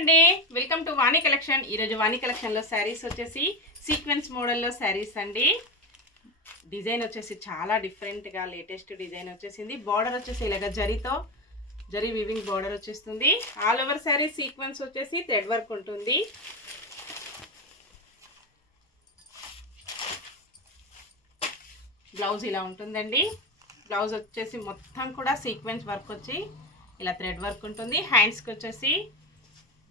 అండి, welcome to Vani collection. ఈరోజు వాణి కలెక్షన్లో శారీస్ వచ్చేసి సీక్వెన్స్ మోడల్లో శారీస్ అండి. డిజైన్ వచ్చేసి చాలా డిఫరెంట్గా లేటెస్ట్ డిజైన్ వచ్చేసింది. బార్డర్ వచ్చేసి ఇలాగ జరీ వీవింగ్ బార్డర్ వచ్చేస్తుంది. ఆల్ ఓవర్ శారీ సీక్వెన్స్ వచ్చేసి థ్రెడ్ వర్క్ ఉంటుంది. బ్లౌజ్ ఇలా ఉంటుందండి. బ్లౌజ్ వచ్చేసి మొత్తం కూడా సీక్వెన్స్ వర్క్ వచ్చి ఇలా థ్రెడ్ వర్క్ ఉంటుంది. హ్యాండ్స్కి వచ్చేసి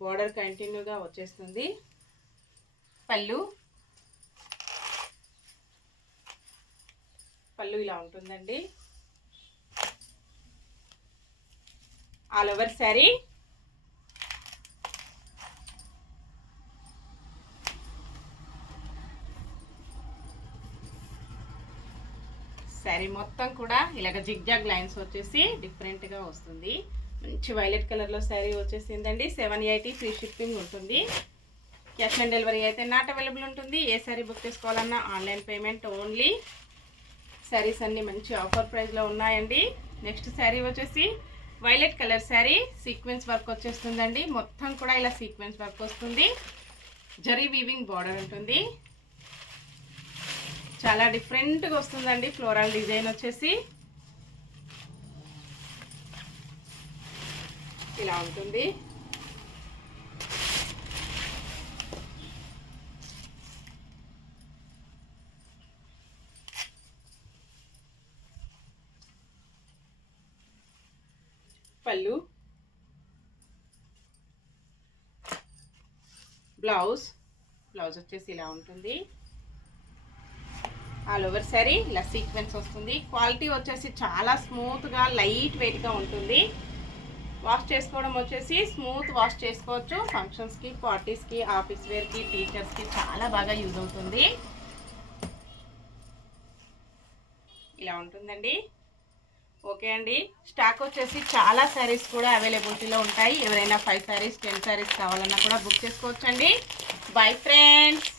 బోర్డర్ కంటిన్యూగా వచ్చేస్తుంది. పళ్ళు ఇలా ఉంటుందండి. ఆల్ ఓవర్ శారీ శారీ మొత్తం కూడా ఇలాగ జిగ్జాగ్ లైన్స్ వచ్చేసి డిఫరెంట్గా వస్తుంది. మంచి వైలెట్ కలర్లో శారీ వచ్చేసిందండి. 780 ఫ్రీ షిప్పింగ్ ఉంటుంది. క్యాష్ ఆన్ డెలివరీ అయితే నాట్ అవైలబుల్ ఉంటుంది. ఏ శారీ బుక్ చేసుకోవాలన్నా ఆన్లైన్ పేమెంట్ ఓన్లీ. శారీస్ అన్నీ మంచి ఆఫర్ ప్రైస్లో ఉన్నాయండి. నెక్స్ట్ శారీ వచ్చేసి violet colour sari, sequence work వచ్చేస్తుందండి. మొత్తం కూడా ఇలా సీక్వెన్స్ వర్క్ వస్తుంది. జరీ వీవింగ్ బార్డర్ ఉంటుంది. చాలా డిఫరెంట్గా వస్తుందండి. ఫ్లోరల్ డిజైన్ వచ్చేసి ఇలా ఉంటుంది. పళ్ళు, బ్లౌజ్ వచ్చేసి ఇలా ఉంటుంది. ఆల్ ఓవర్ శారీ ఇలా సీక్వెన్స్ వస్తుంది. క్వాలిటీ వచ్చేసి చాలా స్మూత్గా లైట్ వెయిట్గా ఉంటుంది. వాష్ చేసుకోవడం వచ్చేసి స్మూత్ వాష్ చేసుకోవచ్చు. ఫంక్షన్స్కి, పార్టీస్కి, ఆఫీస్ వేర్కి, టీచర్స్కి చాలా బాగా యూజ్ అవుతుంది. ఇలా ఉంటుందండి. ఓకే అండి, స్టాక్ వచ్చేసి చాలా శారీస్ కూడా అవైలబిలిటీలో ఉంటాయి. ఎవరైనా 5 శారీస్ 10 శారీస్ కావాలన్నా కూడా బుక్ చేసుకోవచ్చండి. Bye friends.